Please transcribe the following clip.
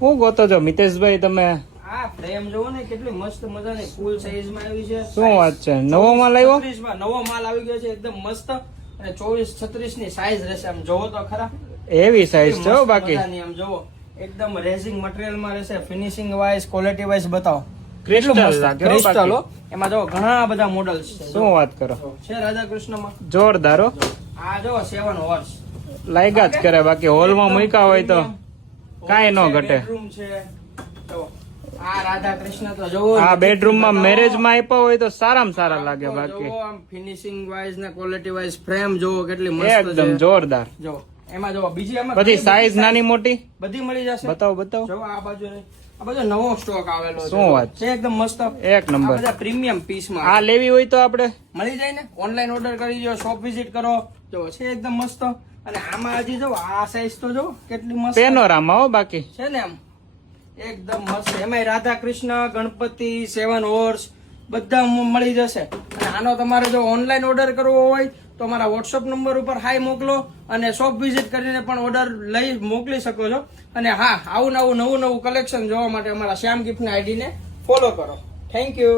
હું ગોતો છો મિતેશભાઈ તમે? આ ફ્રેમ જોવો ને કેટલી મસ્ત મજાની ફૂલ સાઈઝ માં આવી છે. શું વાત છે, નવો માલ આવ્યો? 36 માં નવો માલ આવી ગયો છે, એકદમ મસ્ત. અને 24-36 ની સાઈઝ રહેશે. આમ જોવો તો ખરા, એવી સાઈઝ છે હો. બાકી આમ જોવો એકદમ રેઝિંગ મટીરીયલ માં રહેશે. ફિનિશિંગ વાઇઝ, ક્વોલિટી વાઇઝ બતાવો. ક્રિસ્ટલ લાગે હો ક્રિસ્ટલ હો. બાકી. એમાં જો ઘણા બધા મોડલ્સ છે. શું વાત કરો, છે રાધા કૃષ્ણ માં જોરદાર હો. આ જો 7 હોર્સ લાગ્યા જ કરે. બાકી હોલમાં મૂક્યા હોય તો કાંઈ ન ઘટે. બેડરૂમ છે. જો આ રાધા કૃષ્ણ તો જોવો, આ બેડરૂમ માં મેરેજ માં આપ્યા હોય તો સારામાં સારા લાગે. બાકી જોવો આમ ફિનિશિંગ વાઇઝ ને ક્વોલિટી વાઇઝ ફ્રેમ જોવો કેટલી મસ્ત છે. એકદમ જોરદાર. જો એમાં જો બીજી એમાં બધી સાઈઝ નાની મોટી બધી મળી જશે. બતાવો બતાવો. જો આ બાજુ ને આ બધો નવો સ્ટોક આવેલો છે. શું વાત છે, એકદમ મસ્ત એક નંબર. આ બધા પ્રીમિયમ પીસ માં આ લેવી હોય તો આપણે મળી જાય ને. ઓનલાઈન ઓર્ડર કરી દો, શોપ વિઝિટ કરો. જો છે એકદમ મસ્ત. અને આમાં હજી જો આ સાઈઝ તો જો કેટલી મસ્ત પેનોરામા હો. બાકી છે ને, આમ એકદમ મસ્ત. એમાં રાધા કૃષ્ણ, ગણપતિ, 7 હોર્સ બધા મળી જશે. અને આનો તમારે જો ઓનલાઈન ઓર્ડર કરવો હોય તો મારા વોટ્સઅપ નંબર ઉપર હાઈ મોકલો અને શોપ વિઝિટ કરીને પણ ઓર્ડર લઈ મોકલી શકો છો. અને હા, આવું નવું કલેક્શન જોવા માટે અમારા શ્યામ ગિફ્ટની આઈડીને ફોલો કરો. Thank you.